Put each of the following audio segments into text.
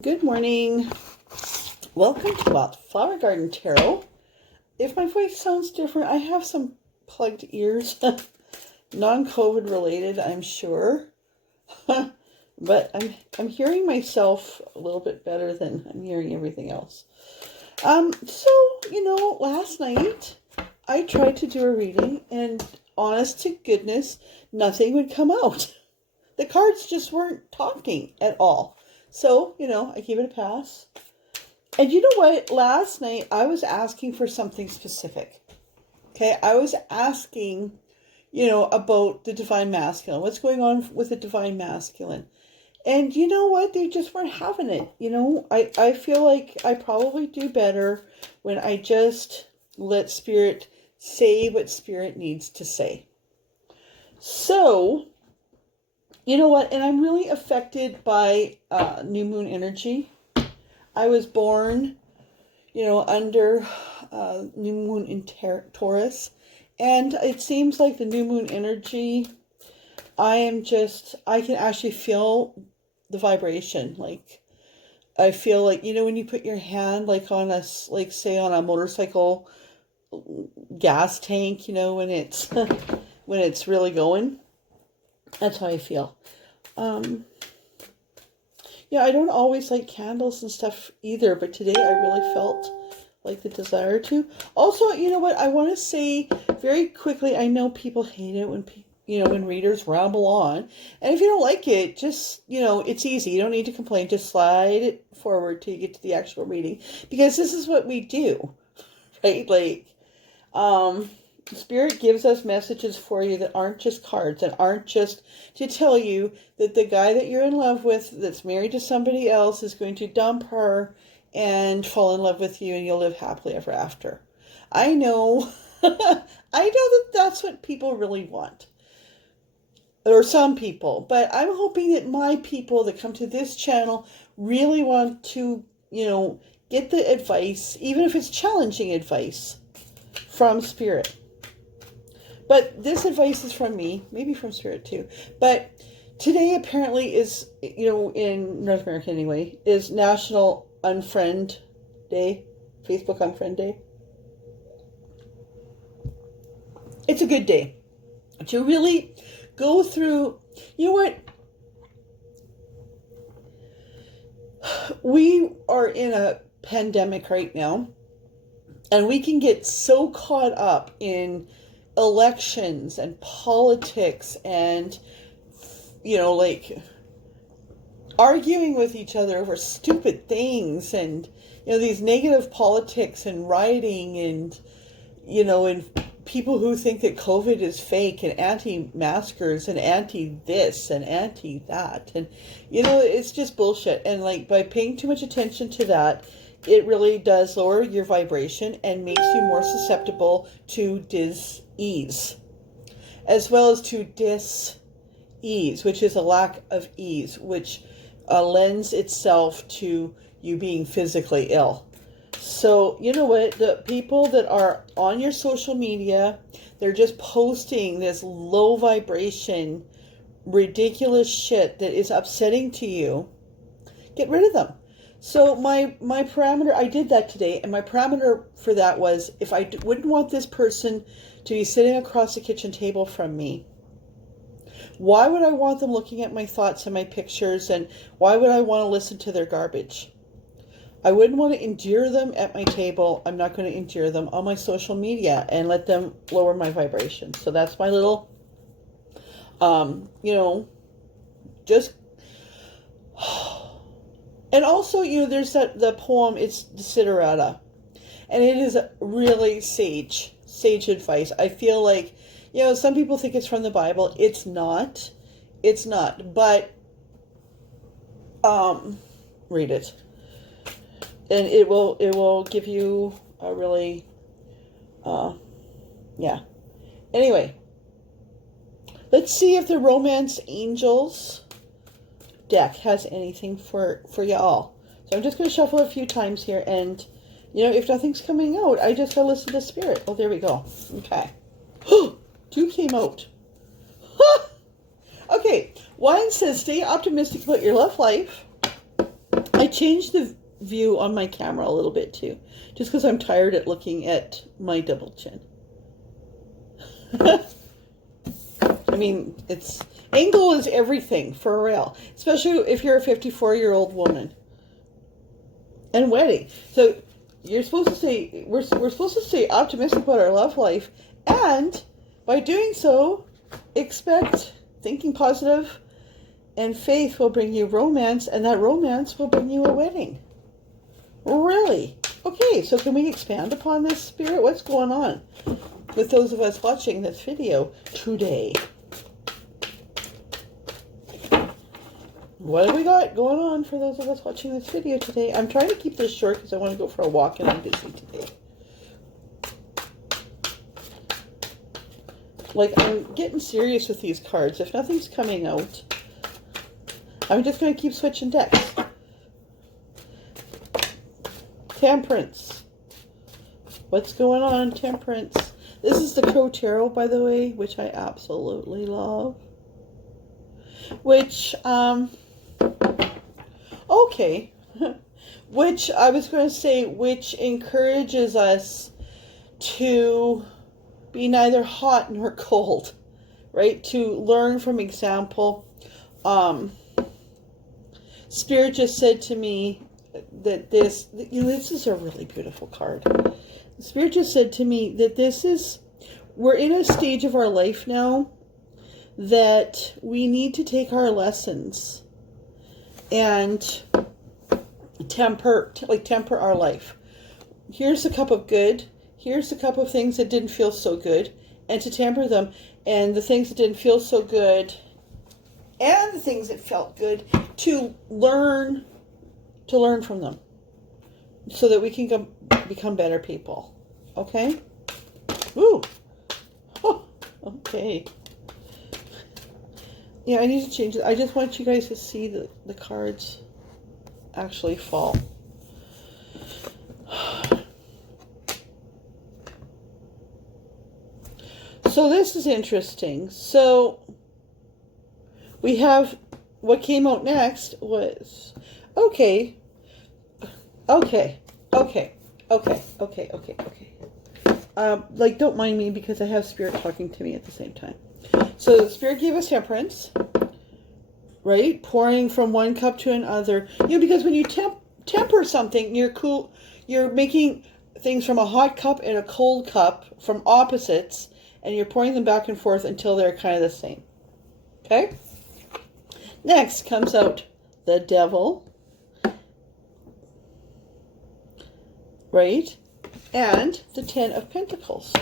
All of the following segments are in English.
Good morning. Welcome to Flower Garden Tarot. If my voice sounds different, I have some plugged ears. Non-COVID related, I'm sure. But I'm hearing myself a little bit better than I'm hearing everything else. Last night I tried to do a reading, and honest to goodness, nothing would come out. The cards just weren't talking at all. So, I gave it a pass. And you know what? Last night, I was asking for something specific. Okay? I was asking, about the Divine Masculine. What's going on with the Divine Masculine? And you know what? They just weren't having it. I feel like I probably do better when I just let Spirit say what Spirit needs to say. So, you know what? And I'm really affected by new moon energy. I was born, under new moon in Taurus. And it seems like the new moon energy, I can actually feel the vibration. Like, I feel like, when you put your hand on on a motorcycle gas tank, when it's, when it's really going. That's how I feel. I don't always like candles and stuff either, but today I really felt like the desire to. Also, you know what? I want to say very quickly, I know people hate it when when readers ramble on. And if you don't like it, just, it's easy. You don't need to complain. Just slide it forward till you get to the actual reading. Because this is what we do, right? Spirit gives us messages for you that aren't just cards, that aren't just to tell you that the guy that you're in love with that's married to somebody else is going to dump her and fall in love with you and you'll live happily ever after. I know, that's what people really want. Or some people. But I'm hoping that my people that come to this channel really want to, get the advice, even if it's challenging advice, from Spirit. But this advice is from me, maybe from Spirit too. But today apparently is, in North America anyway, is National Unfriend Day, Facebook Unfriend Day. It's a good day to really go through, what? We are in a pandemic right now, and we can get so caught up in elections and politics and arguing with each other over stupid things and these negative politics and rioting and and people who think that COVID is fake and anti-maskers and anti-this and anti-that, and it's just bullshit. And by paying too much attention to that, it really does lower your vibration and makes you more susceptible to dis-ease, as well as to dis-ease, which is a lack of ease, which lends itself to you being physically ill. So, you know what? The people that are on your social media, they're just posting this low vibration, ridiculous shit that is upsetting to you. Get rid of them. So my parameter, I did that today, and my parameter for that was, if I wouldn't want this person to be sitting across the kitchen table from me, why would I want them looking at my thoughts and my pictures, and why would I want to listen to their garbage? I wouldn't want to endure them at my table. I'm not going to endure them on my social media and let them lower my vibration. So that's my little, just... And also, there's the poem, it's Desiderata. And it is really sage advice. I feel like, some people think it's from the Bible. It's not. It's not. But, read it. And it will give you a really, yeah. Anyway, let's see if the Romance Angels deck has anything for y'all. So I'm just going to shuffle a few times here, and if nothing's coming out, I just gotta listen to Spirit. Oh, there we go. Okay. 2 came out. Okay. 1 says stay optimistic about your love life. I changed the view on my camera a little bit too, just because I'm tired at looking at my double chin. I mean, angle is everything, for real. Especially if you're a 54-year-old woman. And wedding. So you're supposed to say, we're supposed to stay optimistic about our love life. And by doing so, expect thinking positive, and faith will bring you romance, and that romance will bring you a wedding. Really? Okay, so can we expand upon this, Spirit? What's going on with those of us watching this video today? What have we got going on for those of us watching this video today? I'm trying to keep this short because I want to go for a walk and I'm busy today. Like, I'm getting serious with these cards. If nothing's coming out, I'm just going to keep switching decks. Temperance. What's going on, Temperance? This is the Crow Tarot, by the way, which I absolutely love. Which, okay. Which, I was going to say, which encourages us to be neither hot nor cold, right? To learn from example. Spirit just said to me that this is a really beautiful card. Spirit just said to me that we're in a stage of our life now that we need to take our lessons and temper our life. Here's a cup of good. Here's a cup of things that didn't feel so good, and to temper them, and the things that didn't feel so good and the things that felt good, to learn from them so that we can become better people. Okay? Ooh. Oh, okay. Yeah, I need to change it. I just want you guys to see the cards actually fall. So this is interesting. So we have, what came out next was, okay. Like, don't mind me because I have Spirit talking to me at the same time. So Spirit gave us Temperance, right? Pouring from one cup to another. Because when you temper something, you're making things from a hot cup and a cold cup from opposites, and you're pouring them back and forth until they're kind of the same. Okay? Next comes out the Devil, right? And the Ten of Pentacles.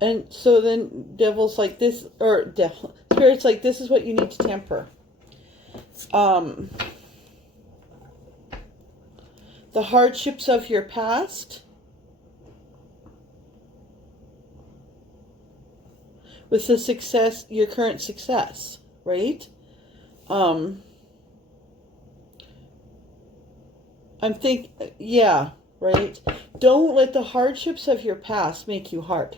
And so then Devil's like this, or Spirit's like, this is what you need to temper. The hardships of your past with the success, your current success, right? Yeah, right? Don't let the hardships of your past make you hard.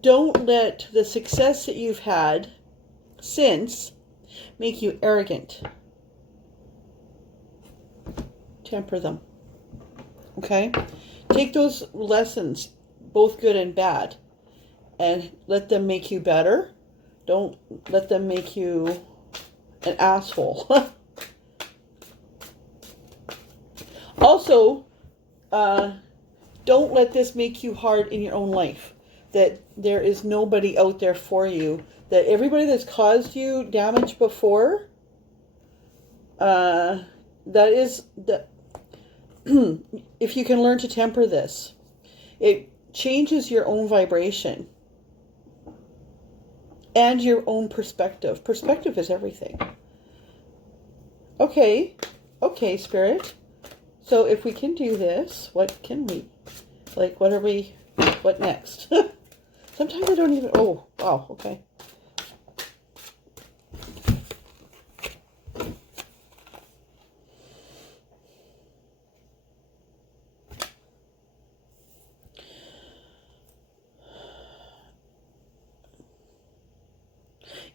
Don't let the success that you've had since make you arrogant. Temper them. Okay? Take those lessons, both good and bad, and let them make you better. Don't let them make you an asshole. Also, don't let this make you hard in your own life. That there is nobody out there for you. That everybody that's caused you damage before, if you can learn to temper this, it changes your own vibration and your own perspective. Perspective is everything. Okay, Spirit. So if we can do this, what can we? Like, what next? Sometimes I don't even, oh, wow, okay.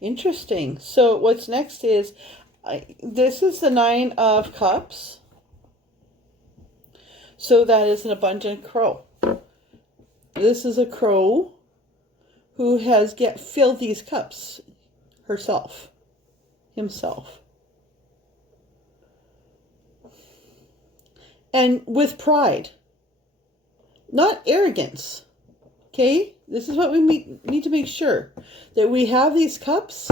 Interesting. So what's next is, this is the 9 of Cups. So that is an abundant crow. This is a crow who has filled these cups himself. And with pride, not arrogance. Okay? This is what we need to make sure, that we have these cups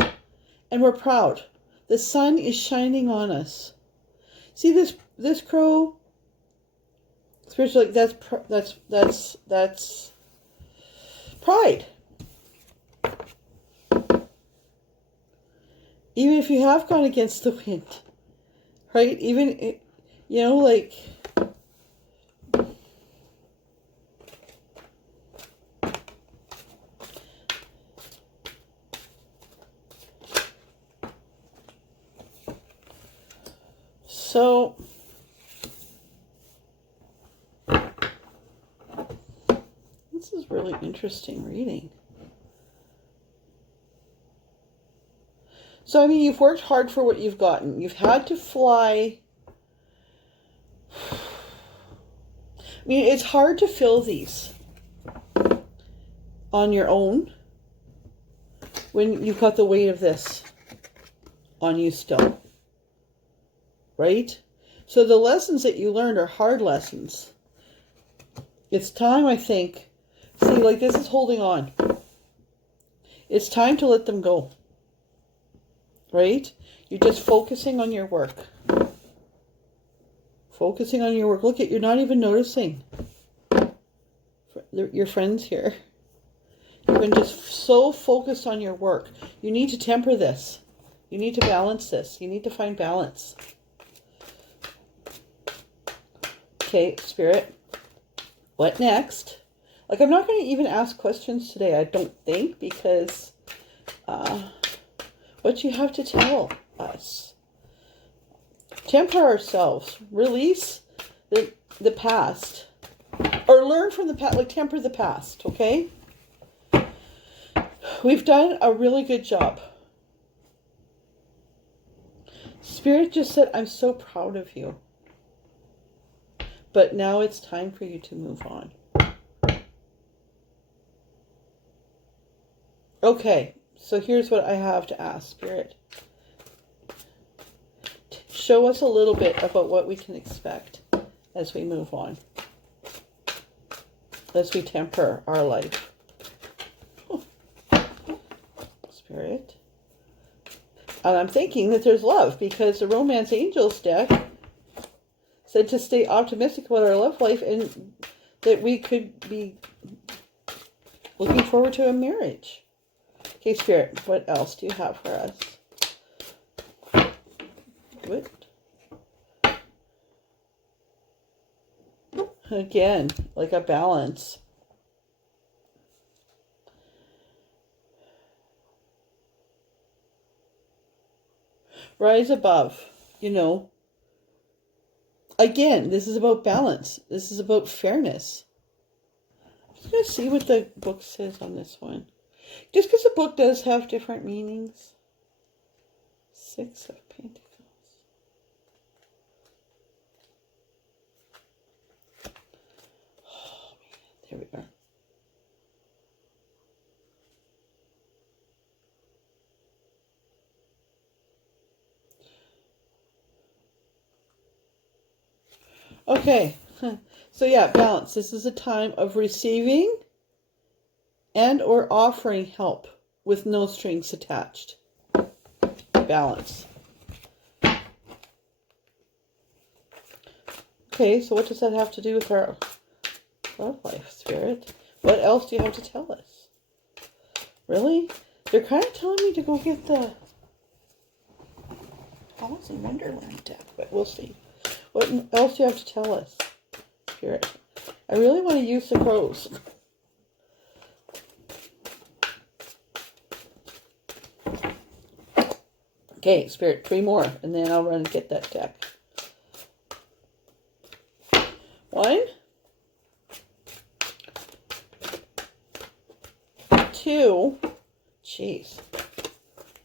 and we're proud. The sun is shining on us. See this crow? Spiritually, that's pride. Even if you have gone against the wind, right? Even, you know, like, so this is really interesting reading. So, I mean, you've worked hard for what you've gotten. You've had to fly. I mean, it's hard to fill these on your own when you've got the weight of this on you still. Right? So the lessons that you learned are hard lessons. It's time, I think. See, like, this is holding on. It's time to let them go. Right? You're just focusing on your work. Focusing on your work. Look, you're not even noticing your friends here. You've been just so focused on your work. You need to temper this. You need to balance this. You need to find balance. Okay, Spirit. What next? Like, I'm not going to even ask questions today, I don't think, because what you have to tell us. Temper ourselves. Release the past. Or learn from the past. Like, temper the past, okay? We've done a really good job. Spirit just said, I'm so proud of you. But now it's time for you to move on. Okay, so here's what I have to ask, Spirit. Show us a little bit about what we can expect as we move on. As we temper our life. Oh. Spirit. And I'm thinking that there's love, because the Romance Angels deck said to stay optimistic about our love life and that we could be looking forward to a marriage. Okay, Spirit, what else do you have for us? Good. Again, like a balance. Rise above, you know. Again, this is about balance. This is about fairness. I'm just going to see what the book says on this one. Just because the book does have different meanings. 6 of Pentacles. Oh, man. There we are. Okay. So yeah, balance. This is a time of receiving and or offering help with no strings attached. Balance. Okay, so what does that have to do with our love life, Spirit? What else do you have to tell us? Really? They're kind of telling me to go get the Alice in Wonderland deck, but we'll see. What else do you have to tell us, Spirit? I really want to use the crows. Okay, Spirit, 3 more, and then I'll run and get that deck. 1, 2, jeez,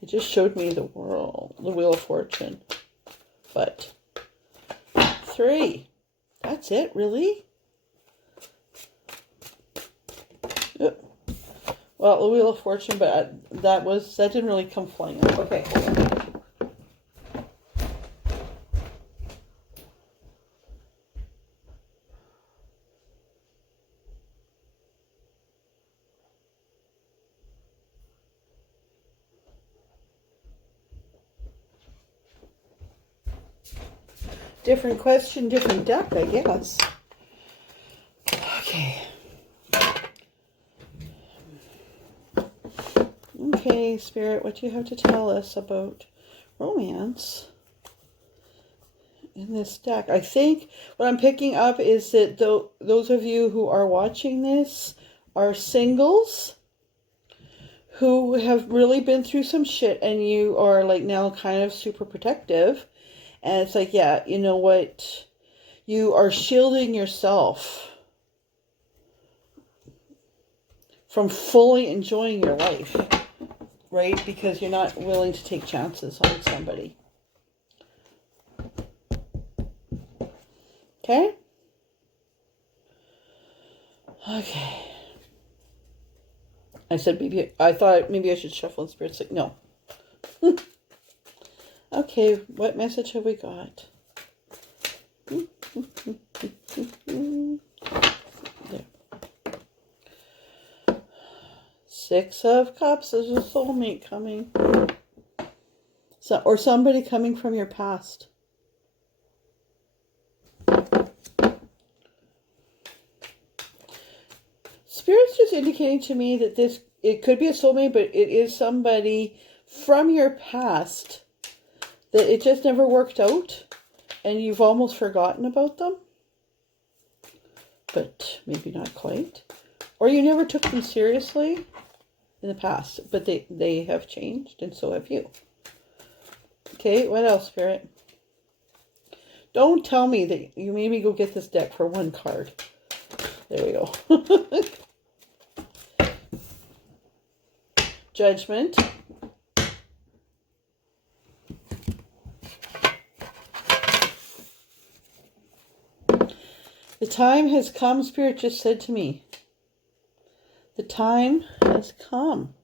It just showed me the Wheel of Fortune. But 3. That's it, really? Yep. Well, the Wheel of Fortune, but that didn't really come flying up. Okay, hold on. Different question, different deck, I guess. Okay. Okay, Spirit, what do you have to tell us about romance in this deck? I think what I'm picking up is that those of you who are watching this are singles who have really been through some shit, and you are like now kind of super protective. And it's like, yeah, you know what? You are shielding yourself from fully enjoying your life, right? Because you're not willing to take chances on somebody. Okay? Okay. I thought maybe I should shuffle in Spirit's like, no. Okay, what message have we got? There. 6 of Cups. There's a soulmate coming. Or somebody coming from your past. Spirit's just indicating to me that it could be a soulmate, but it is somebody from your past that it just never worked out and you've almost forgotten about them, but maybe not quite, or you never took them seriously in the past, but they have changed, and so have you. Okay, what else, Spirit? Don't tell me that you made me go get this deck for 1 card. There we go. Judgment. The time has come, Spirit just said to me. The time has come.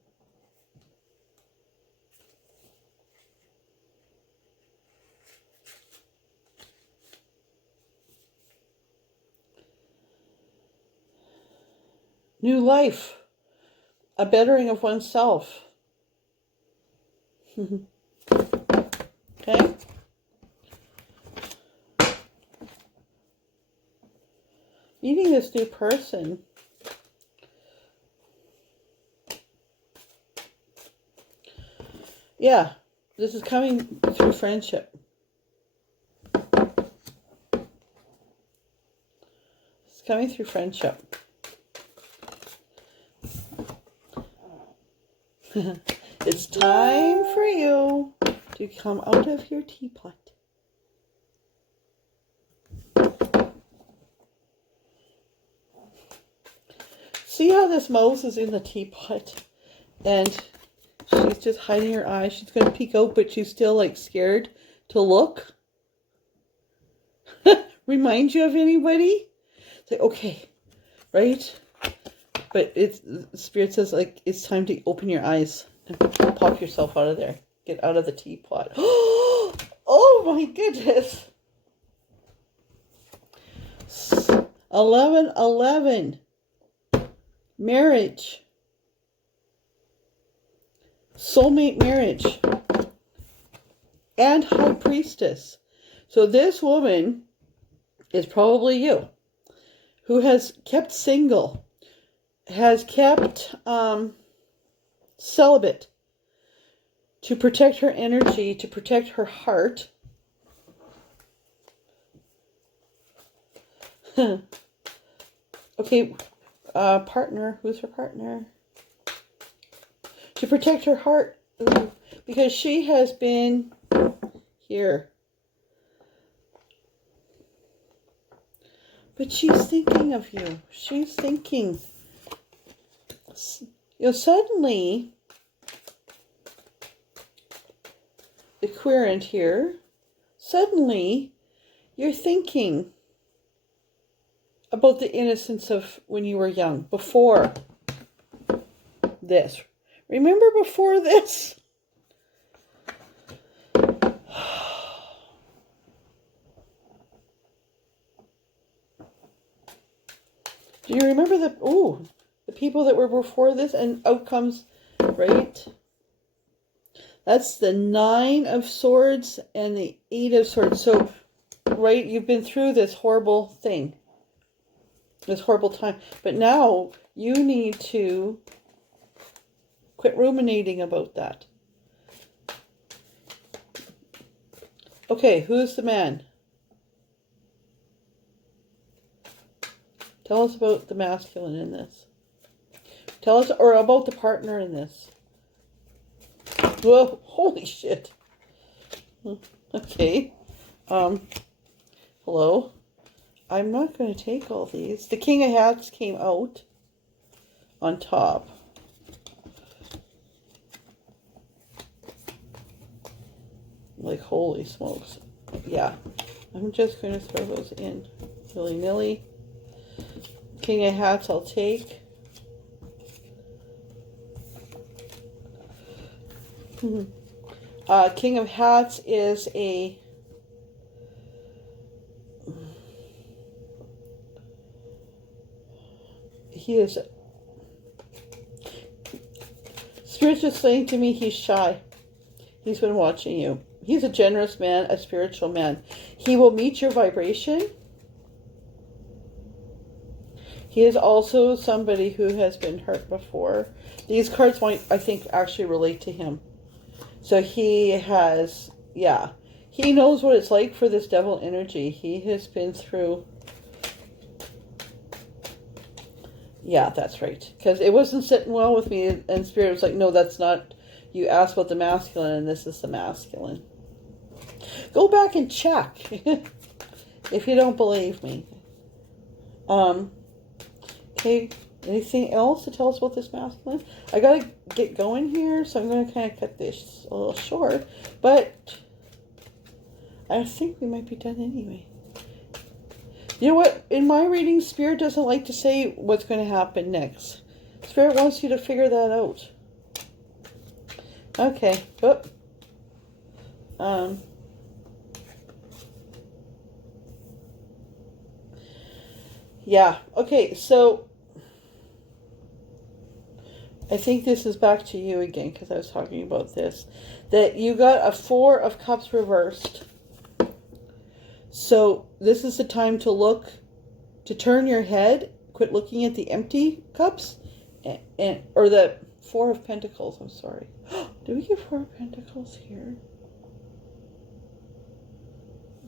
New life. A bettering of oneself. Okay? Meeting this new person. Yeah, this is coming through friendship. It's coming through friendship. It's time for you to come out of your teapot. See how this mouse is in the teapot and she's just hiding her eyes. She's going to peek out, but she's still like scared to look. Remind you of anybody? It's like, okay, right? But Spirit says like it's time to open your eyes and pop yourself out of there. Get out of the teapot. Oh my goodness. 11:11. Marriage. Soulmate marriage. And High Priestess. So this woman is probably you, who has kept single, has kept celibate to protect her energy, to protect her heart. Okay, partner. Who's her partner? To protect her heart. Ooh, because she has been here. But she's thinking of you. She's thinking. You know, suddenly, the querent here, suddenly you're thinking about the innocence of when you were young, before this. Remember before this? Do you remember the people that were before this and outcomes, right? That's the 9 of Swords and the 8 of Swords. So, right, you've been through this horrible thing. This horrible time. But now you need to quit ruminating about that. Okay, who's the man? Tell us about the masculine in this. Tell us, or about the partner in this. Whoa, holy shit. Okay. Hello. I'm not going to take all these. The King of Hats came out on top. Like, holy smokes. Yeah. I'm just going to throw those in willy-nilly. King of Hats I'll take. King of Hats is a Spirit's just saying to me he's shy. He's been watching you. He's a generous man, a spiritual man. He will meet your vibration. He is also somebody who has been hurt before. These cards might, I think, actually relate to him. So he has, yeah, he knows what it's like for this devil energy. He has been through, yeah, that's right. Because it wasn't sitting well with me, and Spirit was like, no, that's not, you asked about the masculine, and this is the masculine. Go back and check, if you don't believe me. Okay, anything else to tell us about this masculine? I gotta get going here, so I'm gonna kind of cut this a little short, but I think we might be done anyway. You know what? In my reading, Spirit doesn't like to say what's going to happen next. Spirit wants you to figure that out. Okay. Oop. Yeah. Okay, so I think this is back to you again, because I was talking about this. That you got a 4 of Cups reversed. So this is the time to look, to turn your head, quit looking at the empty cups, or the 4 of Pentacles, I'm sorry. Do we get 4 of Pentacles here?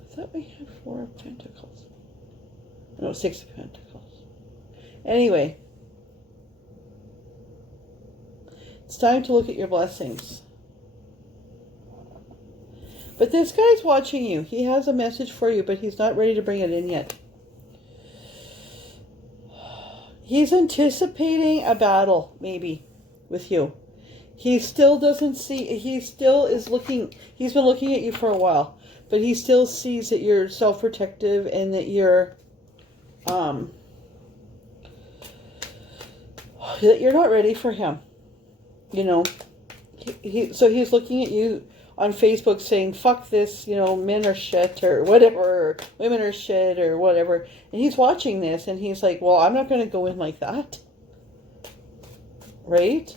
I thought we had 4 of Pentacles. No, 6 of Pentacles. Anyway. It's time to look at your blessings. But this guy's watching you. He has a message for you, but he's not ready to bring it in yet. He's anticipating a battle, maybe, with you. He still doesn't see, he still is looking, he's been looking at you for a while, but he still sees that you're self-protective and that you're, that you're not ready for him. You know, so he's looking at you on Facebook saying, fuck this, you know, men are shit or whatever, or women are shit or whatever. And he's watching this and he's like, well, I'm not going to go in like that. Right?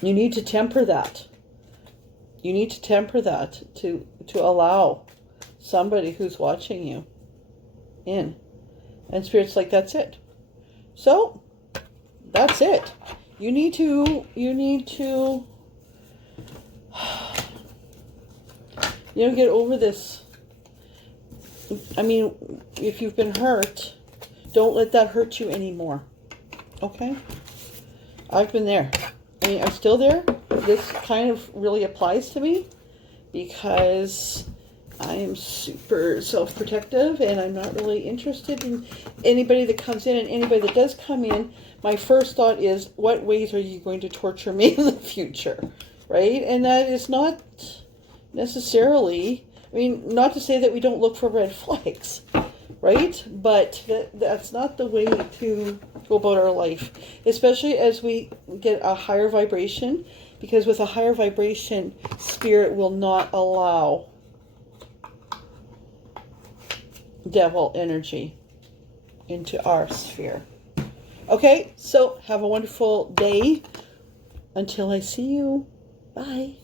You need to temper that. You need to temper that to allow somebody who's watching you in. And Spirit's like, that's it. So, that's it. You need to, get over this. I mean, if you've been hurt, don't let that hurt you anymore. Okay? I've been there. I mean, I'm still there. This kind of really applies to me because I am super self-protective and I'm not really interested in anybody that comes in, and anybody that does come in, my first thought is, what ways are you going to torture me in the future? right? And that is not necessarily, I mean, not to say that we don't look for red flags, right? But that's not the way to go about our life, especially as we get a higher vibration, because with a higher vibration, spirit will not allow devil energy into our sphere. Okay, so have a wonderful day. Until I see you. Bye.